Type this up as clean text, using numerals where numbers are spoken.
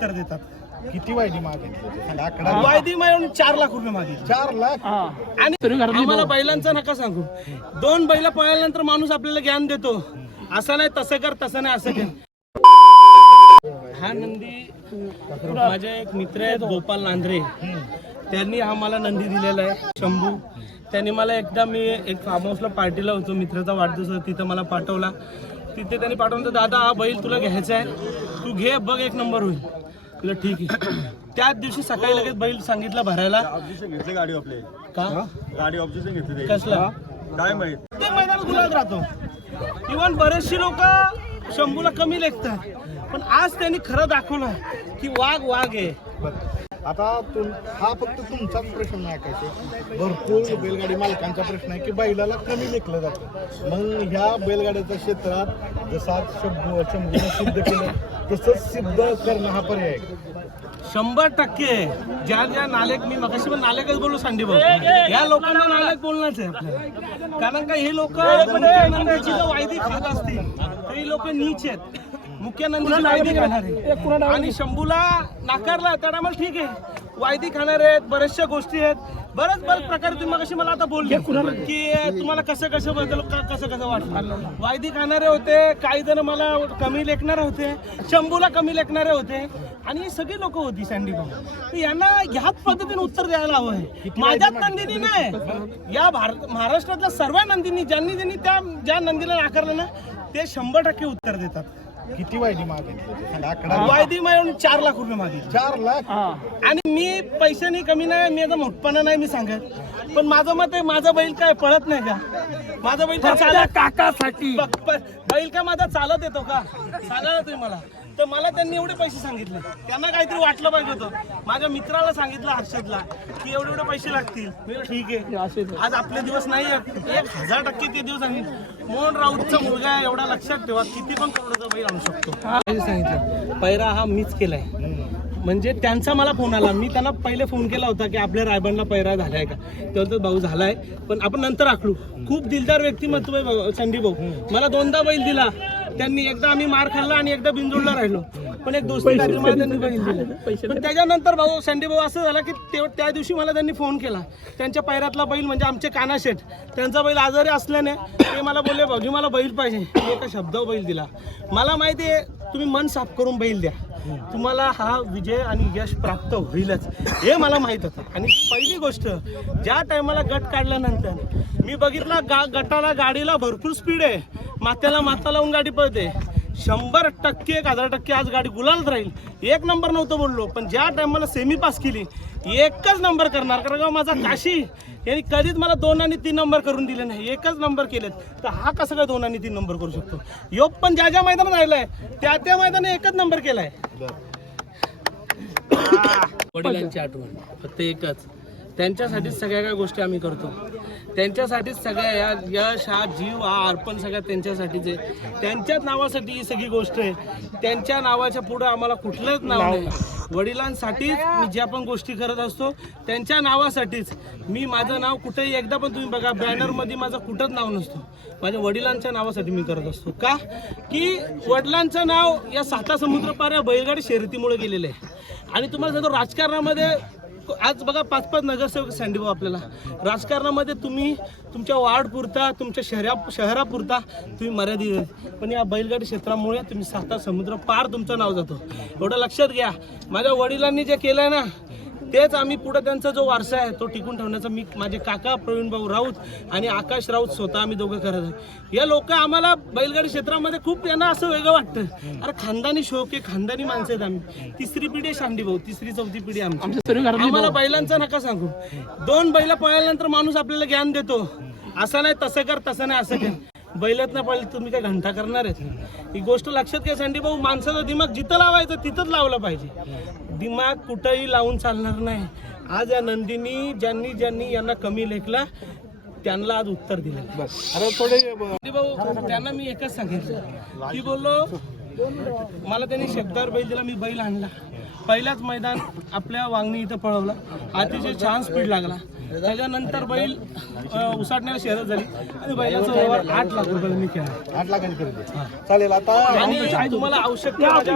उत्तर देतात. किती वायदी मागितली आकडा? वायदी मिळून 4 लाख रुपये मागितले. 4 लाख. आणि आम्हाला बैलांचं नका सांगू. 2 बैल पळाल्यानंतर माणूस आपल्याला ज्ञान देतो, असं नाही तसं कर, तसं नाही असं कर. हा नंदी माझे एक मित्र आहेत गोपाल नांद्रे, त्यांनी हा मला नंदी दिलेला आहे. शंभू त्यांनी मला एकदा, मी एक फार्म हाऊसला पार्टीला होतो, मित्राचा वाढदिवस होता, तिथं मला पाठवला. तिथे त्यांनी पाठवलं, दादा हा बैल तुला घ्यायचा आहे, तू घे बघ, 1 नंबर होईल. तुला ठीक आहे. त्याच दिवशी सकाळी लगेच बैल सांगितलं भरायला. घेतली गाडी आपली का गाडी ऑब्जेक्शन घेतली कसला काय माहित. ते मैदानात गुलाल राहतो. इव्हन बरेचशी लोक शंभूला कमी लेखतात, पण आज त्यांनी खरं दाखवलं की वाघ आहे. आता हा फक्त तुमचाच प्रश्न नाही, काय भरपूर बैलगाडी मालकांचा प्रश्न आहे की बैलाला कमी लेखलं जातं. मग ह्या बैलगाड्याच्या क्षेत्रात जसं आज शंभूने सिद्ध केलं, तसंच सिद्ध करणं हा पर्याय आहे. 100% ज्या नालेक, मी मगाशी पण नालेकच बोललो सांडी भाऊ, या लोकांना नालेक बोलणंच आहे आपल्याला. कारण का हे लोक नंदीची जर वायदी खात असतील तर हे लोक नीच आहेत. मुख्य नंदीची वायदी खाणार आहे आणि शंभूला नाकारला त्या टायमाला ठीक आहे. वायदी खाणार आहेत, बऱ्याचशा गोष्टी आहेत, बरेच प्रकारे. तुम्ही मगाशी मला आता बोलले की तुम्हाला कसं बदल, कसं वाटलं. वायदी खाणारे होते, काही जण मला कमी लेखणारे होते, शंभूला कमी लेखणारे होते, आणि ही सगळी लोक होती सँडी भाऊ. तर यांना ह्याच पद्धतीने उत्तर द्यायला हवं आहे. माझ्याच नंदीनी नाही, या महाराष्ट्रातल्या सर्व नंदींनी, ज्यांनी ज्या नंदीला नाकारलं ना, ते 100% उत्तर देतात. किती वायदी मागितली आकडा? वायदी मिळून 4 लाख रुपये मागितले. 4 लाख. आणि मी पैशाने कमी नाही, मी आता मोठपणा नाही मी सांगत, पण माझं मत आहे, माझा बैल काय पळत नाही का? माझा बैल चालत काकासाठी बैल का माझा चालत येतो का? सांगा ना तुम्ही मला. तर मला त्यांनी एवढे पैसे सांगितले, त्यांना काहीतरी वाटलं पाहिजे होतं. माझ्या मित्राला सांगितलं, हर्षदला, की एवढे पैसे लागतील. ठीक आहे, आज आपले दिवस नाही आहेत, 1000% ते दिवस आम्ही. मोहन राऊतचा मुलगा आहे, एवढा लक्षात ठेवा, किती पण करोडचा बैल आणू शकतो. सांगितलं पैरा हा मीच केलाय. म्हणजे त्यांचा मला फोन आला, मी त्यांना पहिले फोन केला होता की आपल्या रायबंडला पैरा झालाय का, तेव्हा भाऊ झालाय, पण आपण नंतर आखलू. खूप दिलदार व्यक्तिमत्व आहे संडी भाऊ. मला 2दा बैल दिला त्यांनी, एकदा आम्ही मार खाल्ला आणि एकदा बिंदुडला राहिलो, पण एक दोस्ती मला त्यांनी बैल दिले. पण त्याच्यानंतर भाऊ संडी भाऊ असं झालं की त्या दिवशी मला त्यांनी फोन केला, त्यांच्या पैरातला बैल म्हणजे आमचे कानाशेठ, त्यांचा बैल आजारी असल्याने ते मला बोलले, भाऊजी मला बैल पाहिजे. मी एका शब्दावर बैल दिला. मला माहिती आहे तुम्ही मन साफ करून बैल द्या, तुम्हाला हा विजय आणि यश प्राप्त होईलच, हे मला माहित होतं. आणि पहिली गोष्ट, ज्या टायमाला गट काढल्यानंतर मी बघितला गटाला गाडीला भरपूर स्पीड आहे, माथ्याला माथा लावून गाडी पळते. 100% 1000% आज गाडी गुलालत राहील. 1 नंबर नव्हतं बोललो, पण ज्या टायमाला सेमी पास केली, 1च नंबर करणार. कारण का माझा काशी यांनी कधीच मला 2 आणि 3 नंबर करून दिले नाही, 1च नंबर केलेत. तर हा कसं काय 2 आणि 3 नंबर करू शकतो? योग पण ज्या मैदानात राहिलाय त्या मैदानात 1च नंबर केलाय. वडिलांची आठवण फक्त एकच, त्यांच्यासाठीच सगळ्या काही गोष्टी आम्ही करतो. त्यांच्यासाठीच सगळ्या या यश, हा जीव, हा अर्पण सगळ्या त्यांच्यासाठीच आहे. त्यांच्याच नावासाठी ही सगळी गोष्ट आहे. त्यांच्या नावाच्या पुढं आम्हाला कुठलंच नाव नाही. वडिलांसाठीच मी ज्या पण गोष्टी करत असतो, त्यांच्या नावासाठीच. मी माझं नाव कुठेही, एकदा पण तुम्ही बघा बॅनरमध्ये माझं कुठंच नाव नसतो, माझ्या वडिलांच्या नावासाठी मी करत असतो. का की वडिलांचं नाव या 7 समुद्र पार या बैलगाडी शर्यतीमुळे गेलेलं आहे. आणि तुम्हाला सांगतो, राजकारणामध्ये आज बघा 5-5 नगरसेवक सँडी भाऊ आपल्याला. राजकारणामध्ये तुम्ही तुमच्या वार्डपुरता, तुमच्या शहरापुरता तुम्ही मर्यादित, पण या बैलगाडी क्षेत्रामुळे तुम्ही 7 समुद्र पार तुमचं नाव जातो. एवढं लक्षात घ्या. माझ्या वडिलांनी जे केलंय ना, तेच आम्ही पुढे, त्यांचा जो वारसा आहे तो टिकून ठेवण्याचा मी, माझे काका प्रवीण भाऊ राऊत आणि आकाश राऊत स्वतः आम्ही दोघं करत आहे. या लोक आम्हाला बैलगाडी क्षेत्रामध्ये खूप, यांना असं वेगळं वाटतं, अरे खानदानी शौक आहे, खानदानी माणसं आहेत आम्ही. 3री पिढी आहे शांडी भाऊ, 3री-4थी पिढी आमची. आम्हाला बैलांचं नका सांगू. 2 बैल पळाल्यानंतर माणूस आपल्याला ज्ञान देतो, असं नाही तसं कर, तसं नाही असं कर. बैलात ना पळले तुम्ही काय घंटा करणार आहेत? ही गोष्ट लक्षात घ्या संडी भाऊ. माणसाचा दिमाग जिथं लावायचं तिथंच लावलं पाहिजे. दिमाग कुठंही लावून चालणार नाही. आज या नंदीनी ज्यांनी यांना कमी लेखला, त्यांना आज उत्तर दिलं. अरे थोडे संडी भाऊ, त्यांना मी एकच सांगितलं की बोललो, मला त्यांनी शब्दावर बैल दिला, मी बैल आणला. पहिलाच मैदान आपल्या वांगणी इथं पळवलं, अतिशय छान स्पीड लागला. त्याच्यानंतर बैल उसाटण्याला शर्यत झाली आणि बैलाचा व्यवहार 8 लाख रुपये मी केला. 8 लाखांची खरेदी. चालेल. आता आणि तुम्हाला आवश्यकता